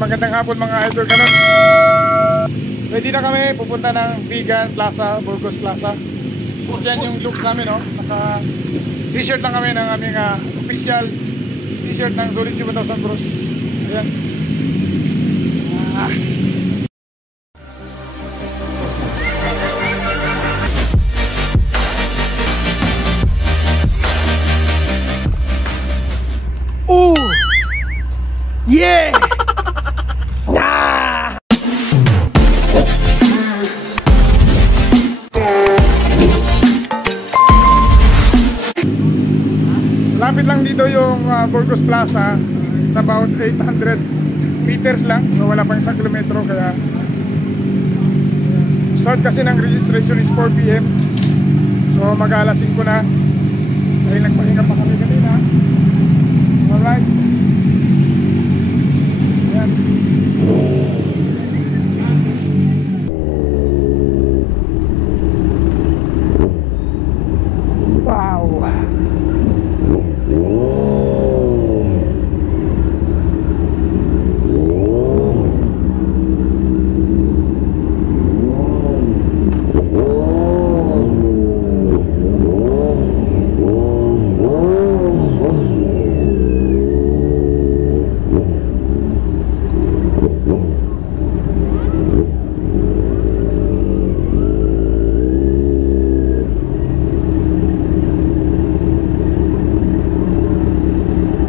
magandang hapon mga idol kanon. Ready na kami, pupunta ng Vegan Plaza, Burgos Plaza. Diyan yung looks namin, no? Naka t-shirt lang kami ng aming official t-shirt ng Solid 7,000 Bros. Ayan. Oh! Yeah! Yeah! Lapit lang dito yung Burgos Plaza. It's about 800 meters lang. So wala pang 1 kilometro. Kaya start kasi ng registration is 4 PM. So mag-alas 5 na. Dahil nagpahinga pa kami kanina. Alright. Ayan. Wow.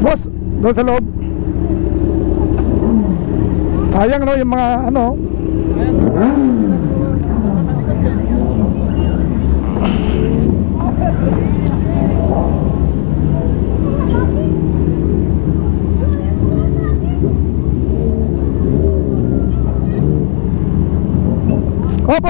Boss, doon sa loob. Sayang no, yung mga ano. Op.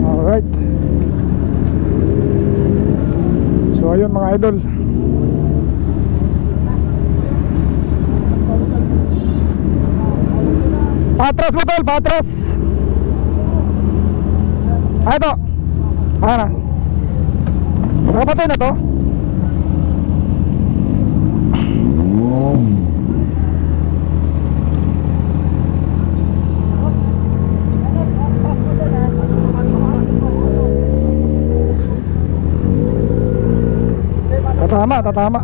Alright. So ayun mga idol. Patras mo tol, patras. Ito. Ano? Nakapatay na to? Tatama.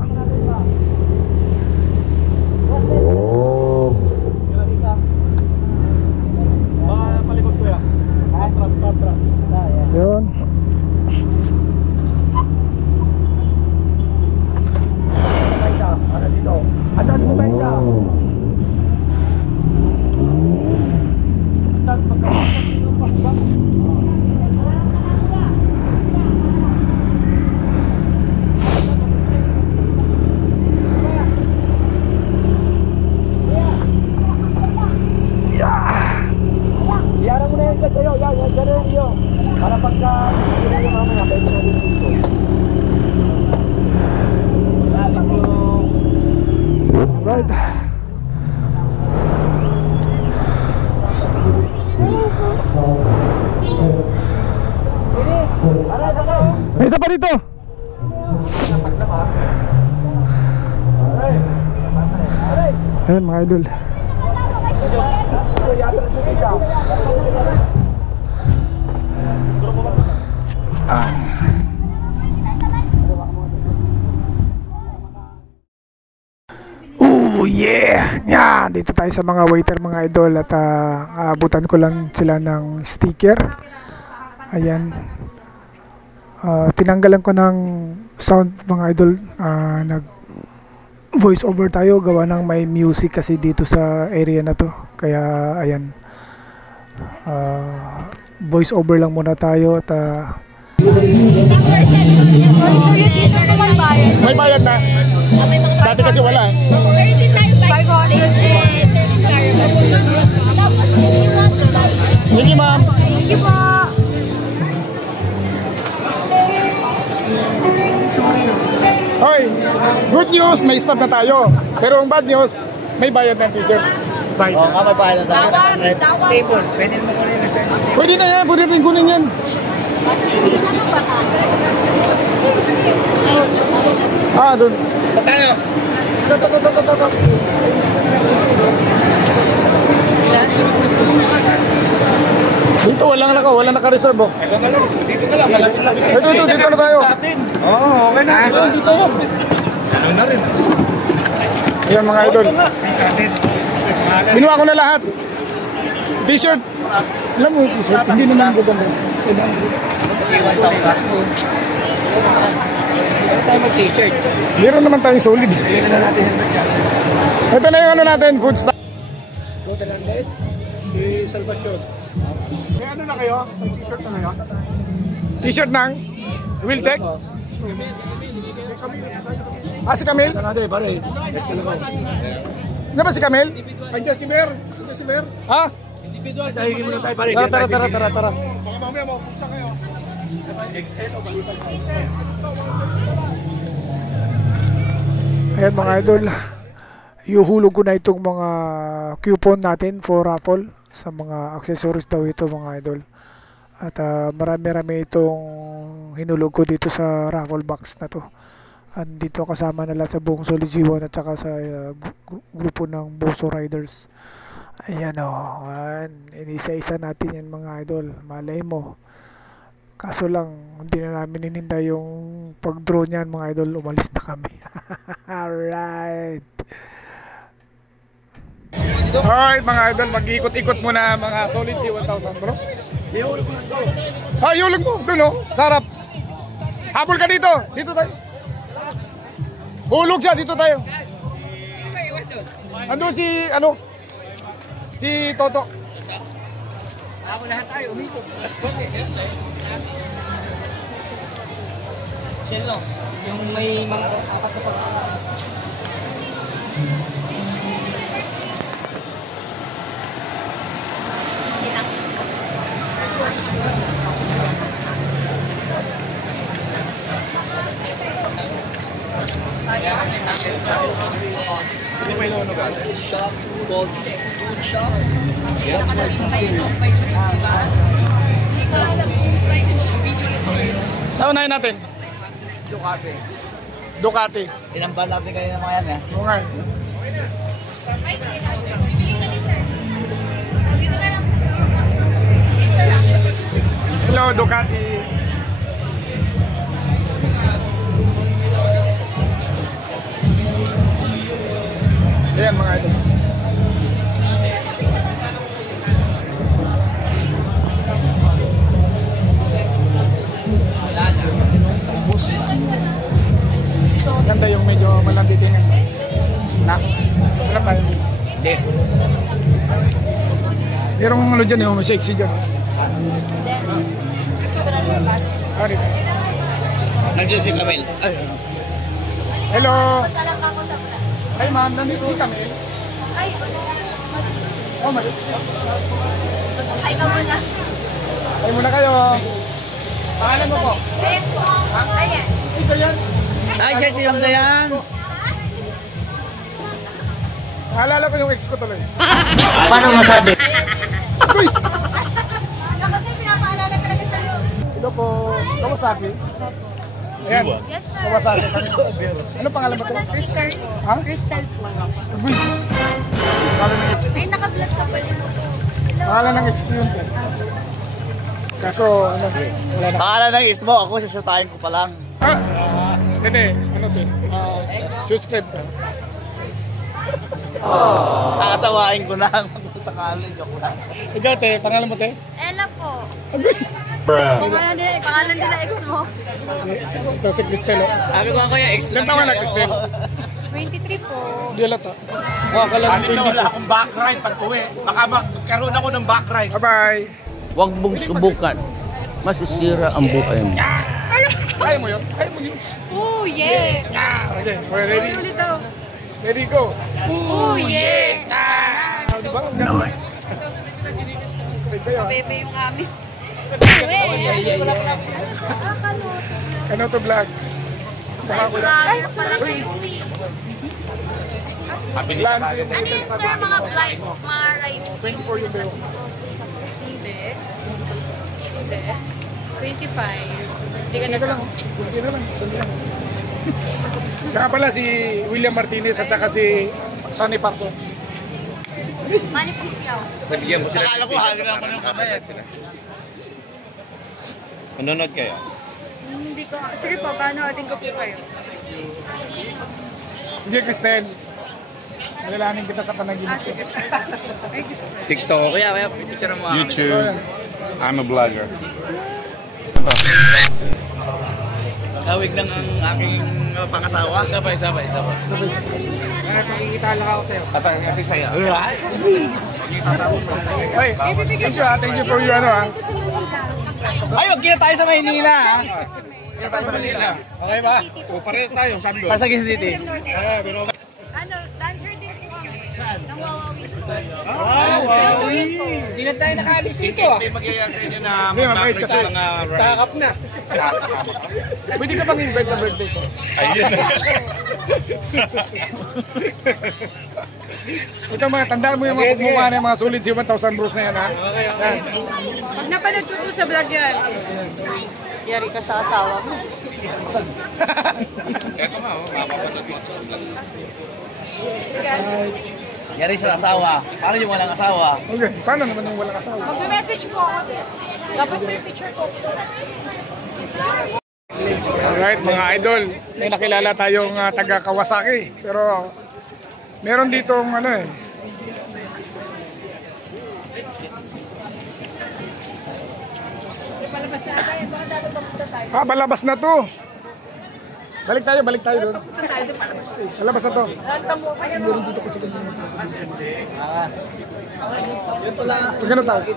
Palikot ko ya. Patras. Yun. Ada dito. Atas mo ba siya? Iara mo na yan sa'yo. Yan rin yun. Para pagka sila yung mamaya, pwede na din dito. Right. May isa pa dito. Ayan mga idol. Oh yeah! Yan! Dito tayo sa mga waiter mga idol. At aabutan ko lang sila ng sticker. Ayan. Tinanggalan ko ng sound mga idol. Nag voice over tayo. Gawa ng may music kasi dito sa area na to. Kaya ayan. Voice over lang muna tayo. At may bayad na. Dati kasi wala. Thank you ma'am. Thank you po. Hoy, good news, may stop na tayo. Pero ang bad news, may bayad ng t-shirt. Bayad. Oo, may bayad na tayo. Table. Pwede mo kunin na sir. Pwede na yan, pwede rin kunin yan. Doon. Patalo. Dito walang naka-reserve oh. Dito ka lang. Malapit lang. Dito na tayo. Oo, okay na. Dito. Ano na rin. Ayan mga idol. Binuha ko na lahat. T-shirt. Alam mo yung t-shirt, hindi naman gaganda. Tayo mag-t-shirt. Meron naman tayong solid. Ito na yung ano natin, food stock. Si Salvador. May ano na kayo? Sa t-shirt na kayo? T-shirt ng Wiltec? Si Camille? Pare. Nga ba si Camille? Andiyan si Mer. Ha? Tahigin muna tayo pare. Tara. Baka mamaya mapuksa kayo. Ayan mga idol, iuhulog ko na itong mga coupon natin for raffle sa mga accessories daw ito mga idol. At marami-rami itong hinulog ko dito sa raffle box na to. Andito kasama nila sa buong Solid G1 at saka sa grupo ng Boso Riders. Ayan o, inisa-isa natin yan mga idol, malay mo. Kaso lang, hindi na namin ininda yung pag-draw niyan mga idol, umalis na kami. Alright. Alright mga idol, mag-ikot-ikot muna mga Solid C1000 bro. Iulog mo, dun o, sarap. Habol ka dito, dito tayo. Hulog siya, dito tayo. Andun si, si Toto. Ako lahat tayo, umikot. Sino? Yung may mga apat na pag... Hindi pa inuunog agad. Shop, gold, food shop. That's what teaching. Saan unahin natin? Ducati. Ducati. Tinamban natin kayo ng mga yan eh. Okay. Hello, Ducati. Ayan mga idol. Ganda yung medyo malambitingan. Na? Wala tayo. Hindi. Merong ano dyan yung sexy dyan. Dito. Nandiyan si Camel. Hello. Ay ma'am, nandito si Camille. Ay, Oh, malis. ay ka muna. Ay muna kayo. Pangalan mo po? Ayan. Ito yan. Ay, siya si Yamda yan. Naalala ko yung ex ko tuloy. Paano masabi? Uy! Ano kasi pinapaalala talaga sa'yo? Ito po, Kawasaki. Ayan, Yes, sir. Kawasaki. Ano pangalan mo ito? Crystal. Ha? Crystal po. Uy! Pangalan ng ex ko. Ay, naka-vlog ka pala. Hello. Pangalan ng ex ko yun. Kaso, ano, wala na. Pakala ng ismo, ako susutahin ko pa lang. Hindi, ano to? Subscribe ka. Kakasawain ko na. Sakali, joke lang. Ikaw, te, pangalan mo, te? Ella po. Bruh. Pangalan din na ex mo. Ito si Cristel. Sabi ko nga ex Ilan taon na, Cristel? 23 po. Hindi alata. Akala ng Wala akong back ride pag uwi. Baka magkaroon ako ng back ride. Bye-bye. Huwag mong subukan. Masisira ang buhay mo. Kaya mo yun? Kaya mo yun? Oh, yeah. Okay, we're ready. Ulit daw. Ready, go. Oh, yeah. Di ba? Ganun. Wait kayo, ha? Bebe yung amin. Ano to vlog? Baka ko lang. Vlogger pala kayo. Land yung Ano yun, sir, mga blind, mga rights yung pinag- Hindi. Hindi. 25. Hindi ka na lang. Hindi na lang. Sandali lang. Saka pala si William Martinez at saka si Sunny Parson. Money Pagtiyaw. Nabigyan mo sila. Akala ko hagra ko ng kamay. Manonood kayo? Hindi ko. Sige po, panoodin ko po kayo. Sige, Cristel. Malalanin kita sa panaginip. Sige. Ay, gusto ko. TikTok. Kuya, picture mo. YouTube. I'm a vlogger. Tawig lang ang aking pangasawa. Sabay. Nakikita lang ako sa'yo. Tatang natin sa'yo. Hey, thank you for your ano ah. Ay, wag kita tayo sa Maynila, ha? Kita tayo sa Manila. Okay ba? O, parehas tayo. Saan doon? Sasagin City. Ano, dancer din po kami. Saan? Nang Wawawi po. Wawawi. Hindi na tayo nakaalis dito, ah. Hindi magyayang sa inyo na Hindi, mabait kasi. mga ride. Takap na. Pwede ka bang invite sa birthday ko? Ayun. Ito mga tandaan mo yung mga pagmumukha ng mga solid 7,000 bros na yan ha. Yan. Pag napanood ko po sa vlog yan. Yari ka sa asawa mo. Eto nga, mapapanood mo sa vlog. Sige. Yari sa asawa. Paano yung walang asawa? Okay, paano naman yung walang asawa? Mag-message po ako. Dapat may picture ko. Alright mga idol, may nakilala tayong taga Kawasaki. Pero meron ditong ano eh. Palabas na to. Balik tayo doon. Palabas na to. Meron dito kasi ganyan. Pagano tayo?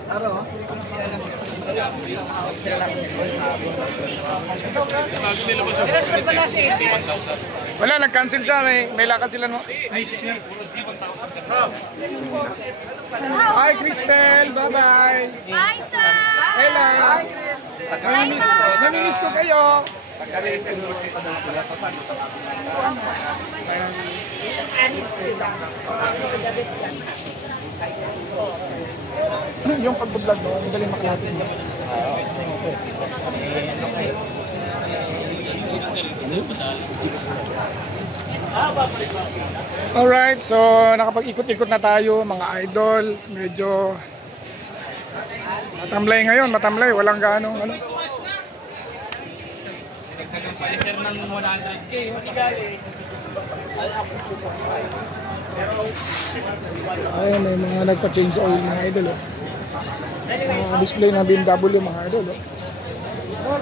Wala, nag-cancel siya. May lakad sila no? Misis niya. Hi, Cristel. Bye-bye. Bye, sir! Hello. Namimiss ko kayo. Yung pag-vlog mo, magaling makilatin mo. Alright, so nakapag-ikot-ikot na tayo mga idol. Medyo matamlay ngayon, matamlay. Walang gaano. Ano? Ay, may mga nagpa-change oil mga idol. Oh. Display ng BMW mga idol. Oh.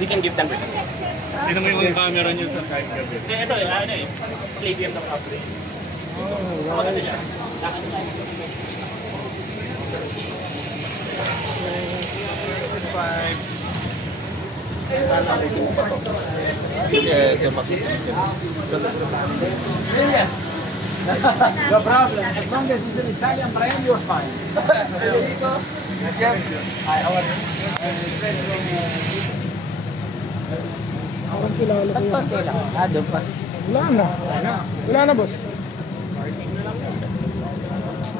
We can give 10%. Hindi naman yung camera niyo sa kahit gabi. Ito, ano eh. Play game ng upgrade. Maganda siya. No problem. As long as it's an Italian brand, you're fine. Parang kilala ko yun. Wala na. Wala na, boss.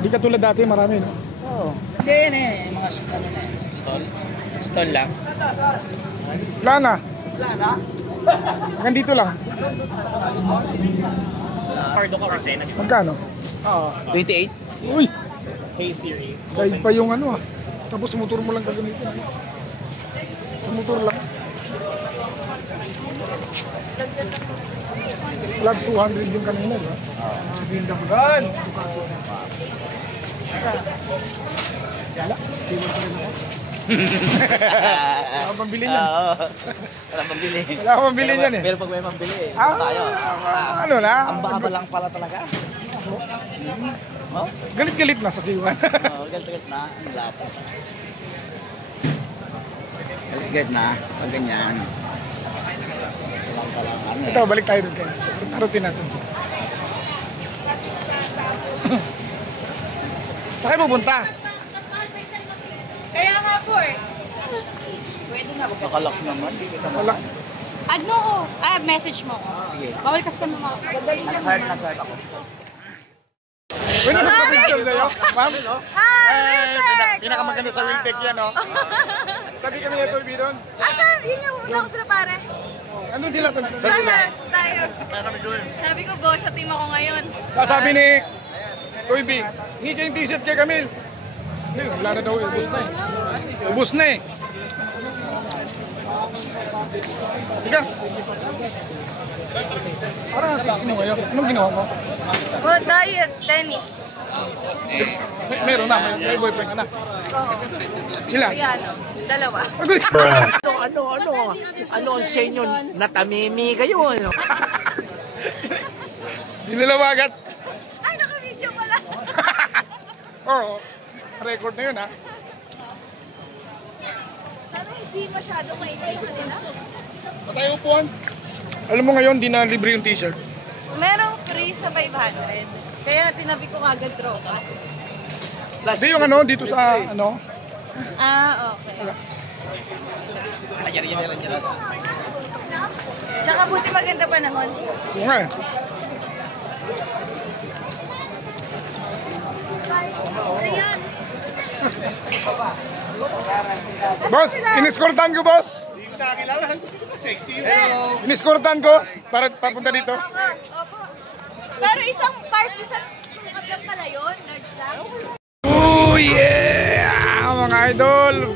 Di ka tulad dati, marami, no? Hindi yan eh. Mga ano na eh. Stall lang. Wala na. Hanggang dito lang. Pardo ka kasi. Magkano? 28? Uy! K-Series. Dahil pa yung ano ah. Tapos sa motor mo lang gagamitin. Sa motor lang. Flag 200 yung kanina, di ba? Binda mo doon! Wala. Siwan pa rin ako. Wala akong pambili niyan. Oo. Wala pambili. Wala akong pambili niyan eh. Pero pag may pambili eh. Ah, Tayo. ano na? Ang baba lang pala talaga. Oh? Galit-galit na sa siwan. Oo, galit-galit na. Ang lapot. Galit-galit na. Pag ganyan. Ito, balik tayo dun guys. Tarutin natin siya. Saan kayo pupunta? Kaya nga po eh. Nakalak naman. Wala. Ano ko? Message mo ko. Bawal kasi pa mga... Nag-heart ako. Pwede na picture sa'yo? Ma'am? Hi, Wiltek! Pinakamaganda sa Wiltek yan, no? Sabi kami na Tulbi doon. Asan? Yun yung una ko sila pare. Ano sila? Sana tayo. Sabi ko, go sa team ako ngayon. Sabi ni Tulbi, hingi ka yung t-shirt kay Camille. Wala na daw, ubus na eh. Ubus na eh. Ika. Parang sexy mo ngayon. Anong ginawa mo? Oh, diet, tennis. Meron na, may boyfriend ka na. Oo. Ilan? Piano. Dalawa. Ano ang sa inyo? Natamimi kayo, ano? Dinalawagat. Ay, naka-video pala. Oo. Record na yun, ha? Pero hindi masyado mainit yung kanila. Patay upuan. Alam mo ngayon, di na libre yung t-shirt. Merong free sa 500. Kaya tinabi ko agad tropa. Di yung ano, dito sa ano. Ah, okay. Tsaka buti maganda panahon. Oo nga eh. Boss, iniskortan ko, boss. Iniskortan ko para papunta dito. Opo. Pero isang sukat lang pala yun. Large lang. Oh yeah! Mga idol!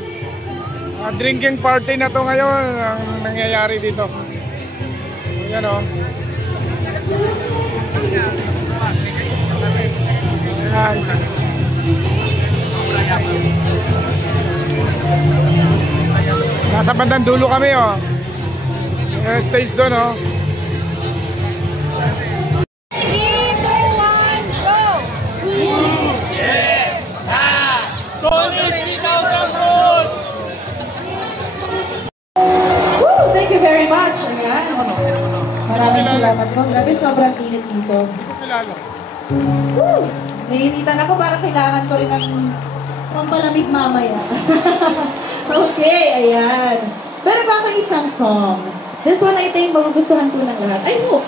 Mga drinking party na to ngayon ang nangyayari dito. Ayan o. Ayan. Nasa bandang dulo kami o. Yung stage doon o. 3, 2, 1, go! Woo! Thank you very much. Ayan. Maraming salamat po. Grabe, sobrang init dito. Woo! Nainitan ako. Parang kailangan ko rin ng pampalamig mamaya. Okay, ayan. Pero baka isang song. This one I think magugustuhan po ng lahat. I hope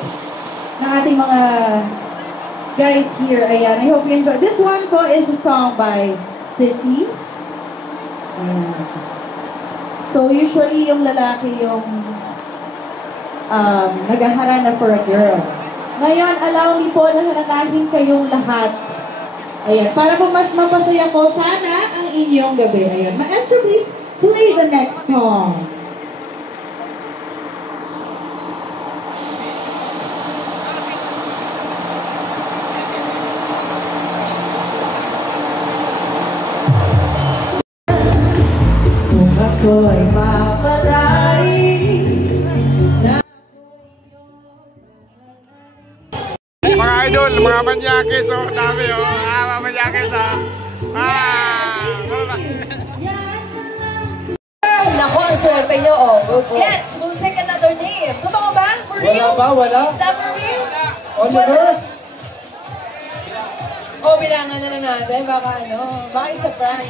ng ating mga guys here. Ayan, I hope you enjoy. This one po is a song by City. Ayan. So usually yung lalaki yung naghaharana for a girl. Ngayon, allow me po na hananahin kayong lahat. Ayan, para po mas mapasaya po sana ang inyong gabi. Ayan, ma-answer please, play the next song. Kung ako'y mapalari na Mga idol, mga manyakis oh, dami oh. Mga manyakis ah. Nako, ang swerte nyo, oh. We'll pick another name. Totoo ba? For real? Wala. Is that for real? Oliver? Oh, bilangan na lang natin. Baka baka it's a prank.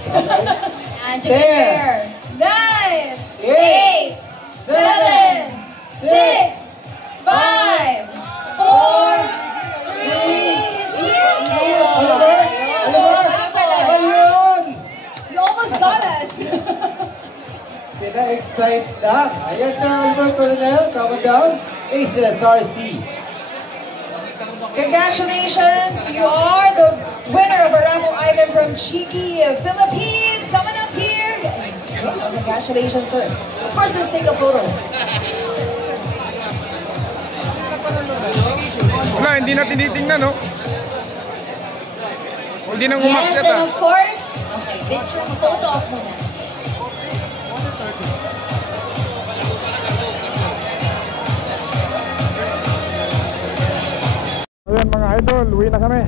And to 10, 9, 8, 7, 6, 5, 4, 3, Oliver? Ayun! You almost got us. Pina-excite na. Ayan, Sir Oliver Coronel, coming down. Aces RC. Congratulations, you are the winner of a raffle item from Cheeky Philippines. Coming up here. Congratulations, sir. Of course, let's take a photo. Wala, hindi na tinitingnan no. Hindi nang Yes, umakyat and ah. of course, okay, picture, photo off muna. Ayan mga idol, uwi na kami.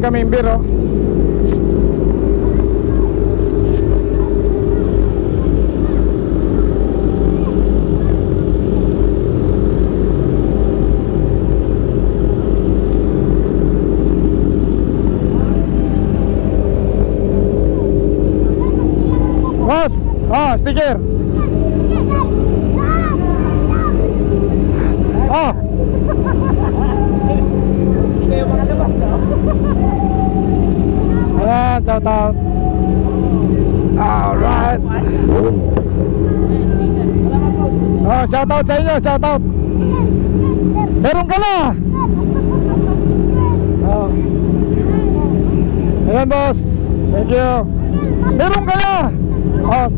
ka member, oh. Boss, oh, sticker. Oh. Ayan, shout out. Alright. Oh, shout out sa inyo, shout out. Meron ka na. Oh. Ayan, boss. Thank you. Meron ka na. Oh.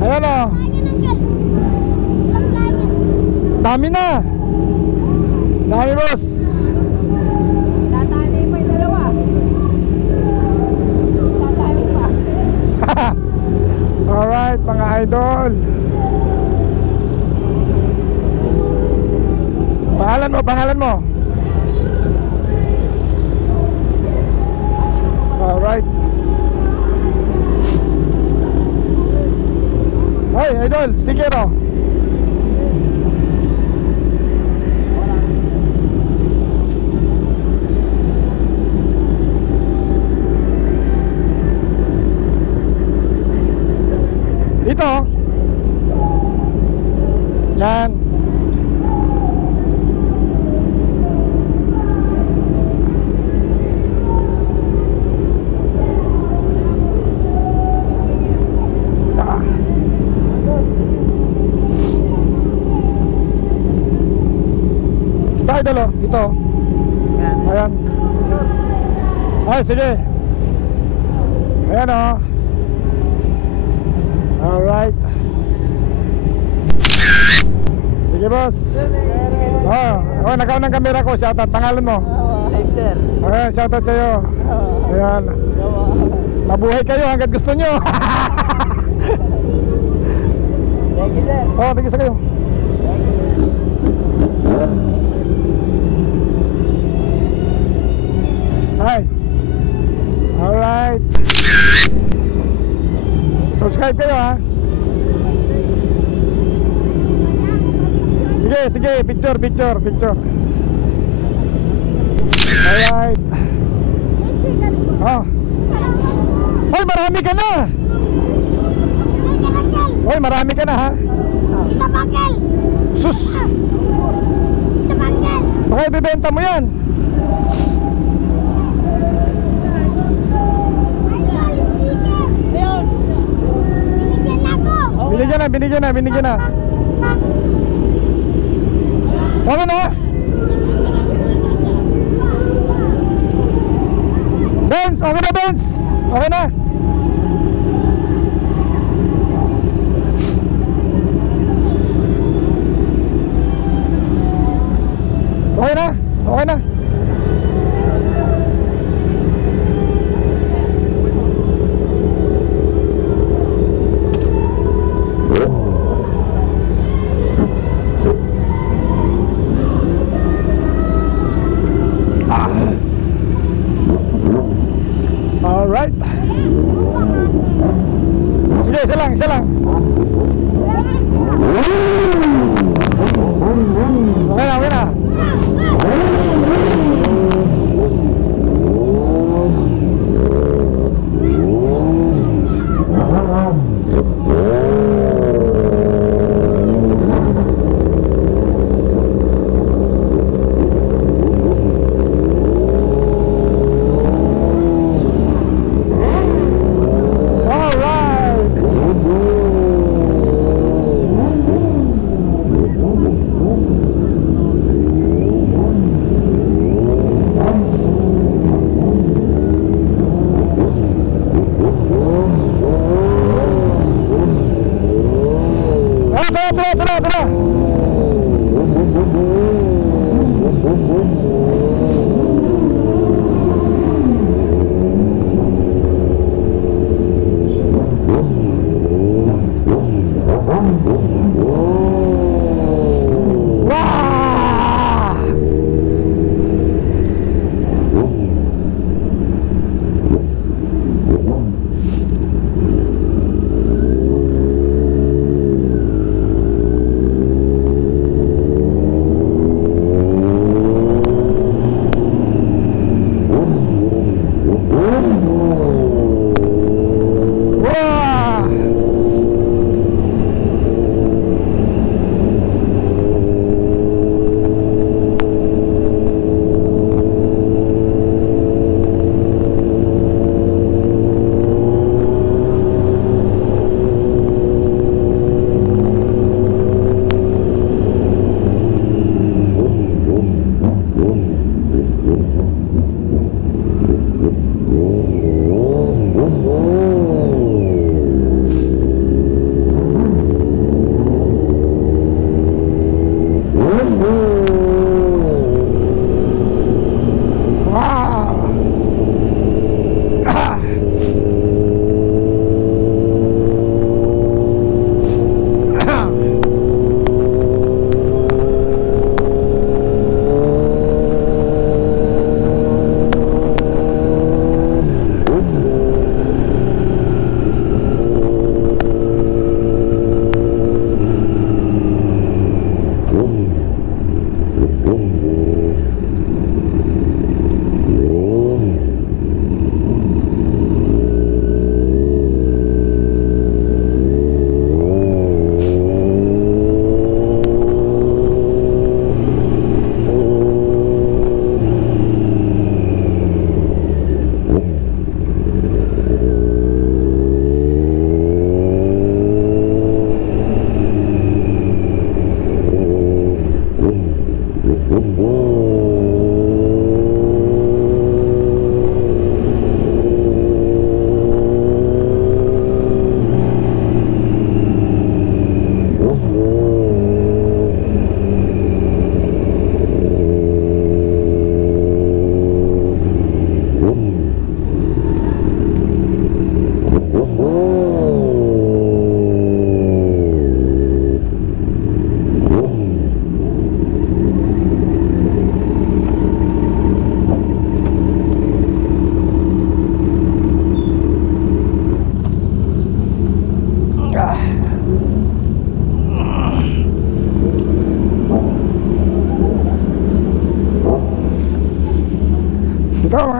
Ayan, oh. Dami na. Dami, boss. Tatali pa yung dalawa. Tatali pa. Alright, mga idol. Pangalan mo, pangalan mo. Alright. Hey, idol, sticker, oh. Ito. Yan. Ito, idol, oh. Ito. Ayan. Ay, sige. Ayan, oh. Alright. Sige, boss. Oh, nakaw ng camera ko. Shoutout. Pangalan mo? Sir. Ayan, shoutout sa'yo. Ayan. Mabuhay kayo hanggat gusto nyo. Thank you, sir. Oh, thank you sa kayo. Hi. Alright. Subscribe kayo, ha. Sige, sige, picture, picture, picture. Alright. Oh. Hoy, marami ka na. Hoy, marami ka na, ha. Isa bakal! Sus. Isa bakal! Baka ibibenta mo yan. Binigyan ako! Binigyan na, binigyan na. Okay na. Benz, okay na, Benz. Okay na. Okay na, okay na. Alright. Sige, isa lang, isa lang. Okay na, okay na.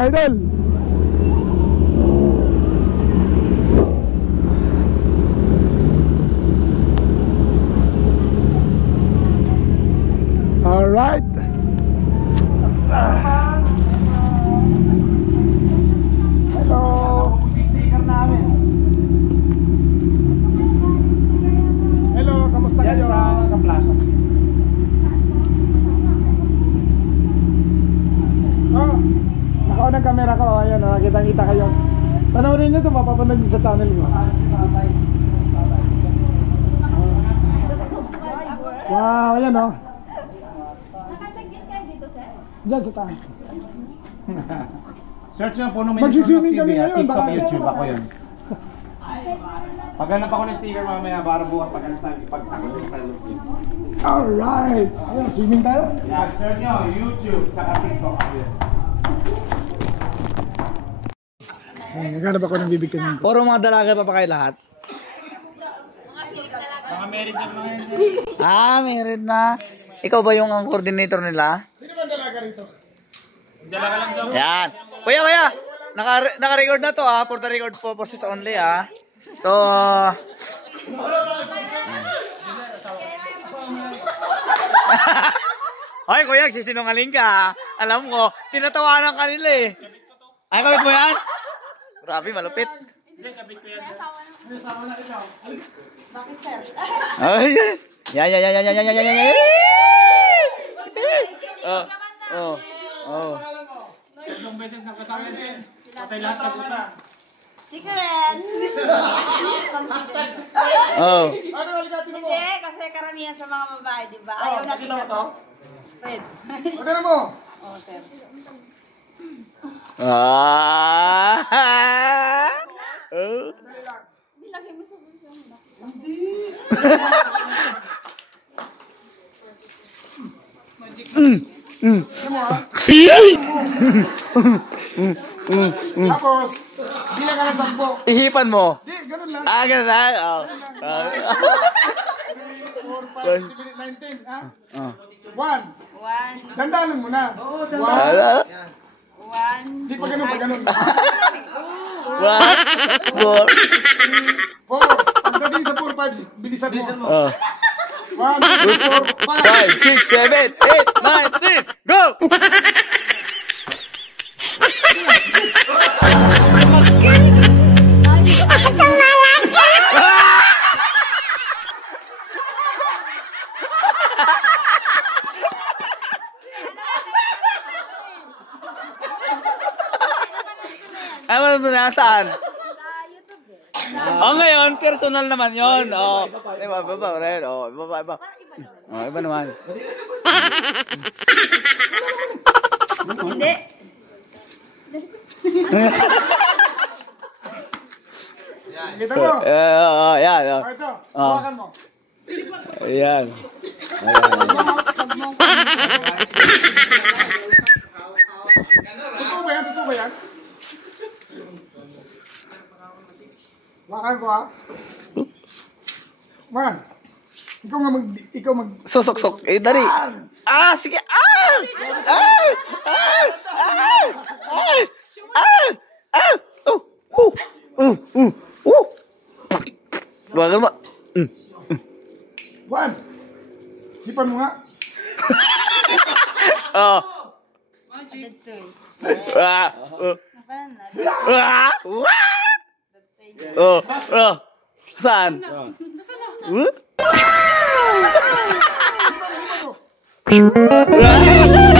mga idol. Alright. Hello. Hello, kamusta kayo? Sa plaza. Oh, nakaon ang camera ko. Ayan, nakita kayo. Panoorin nyo ito, mapapanood nyo sa channel ko. Wow, ayan o. Naka-check-in kayo dito, sir? Diyan sa taas. Search na po nung Magsiswimming kami ngayon, TikTok, baka- YouTube ako yun. Paghanap ako ng sticker mamaya para bukas pag-alas tayo ipagtakot sa YouTube. Alright. Ayan, swimming tayo. Yeah, search nyo, YouTube, tsaka TikTok ako yun. Naghanap ako ng bibigyan ko. Puro mga dalaga pa kayo lahat? Married na. Ikaw ba yung coordinator nila? Sino ba dalaga rito? Yan. Kuya. Naka-record na to for the record purposes only So, Hoy kuya, sisinungaling ka. Alam ko, tinatawanan ka nila eh. Ay, kabit mo yan? Grabe, malupit. Bakit, sir? Ay, yan. Ilang beses na kasama yan. Patay lahat sa gusta. Secret! Oh. Ano aligatin mo? Hindi, kasi karamihan sa mga babae, di ba? Ayaw natin nakita mo to? Fred. Ano mo? Oo, sir. Nilagay mo sa bulsa mo. Tapos, bilang ka ng 10. Ihipan mo. Di, ganun lang. Ganun lang. Oh. 4, 5, 19, ha? 1. Dandanan mo na. 1. Di pa ganun, pa ganun. 1, 4. 4. Pagdating sa 4, 5, bilisan mo. 1, 2, 4, 5. 5, 6, 7, 8, 9, 10, go! Ano ba na saan? Oh, ngayon, personal naman yun. Oh, iba rin. Oh, iba. Oh, iba naman. Hindi. Kita mo. Yan. O, ito. Hawakan mo. Yan. Totoo ba yan? Totoo ba yan? Hawakan ko, ha? Man. Ikaw mag... Sok. Dari. Sige. Bakal mo. 1. Hipan mo nga. Saan? Hipan mo.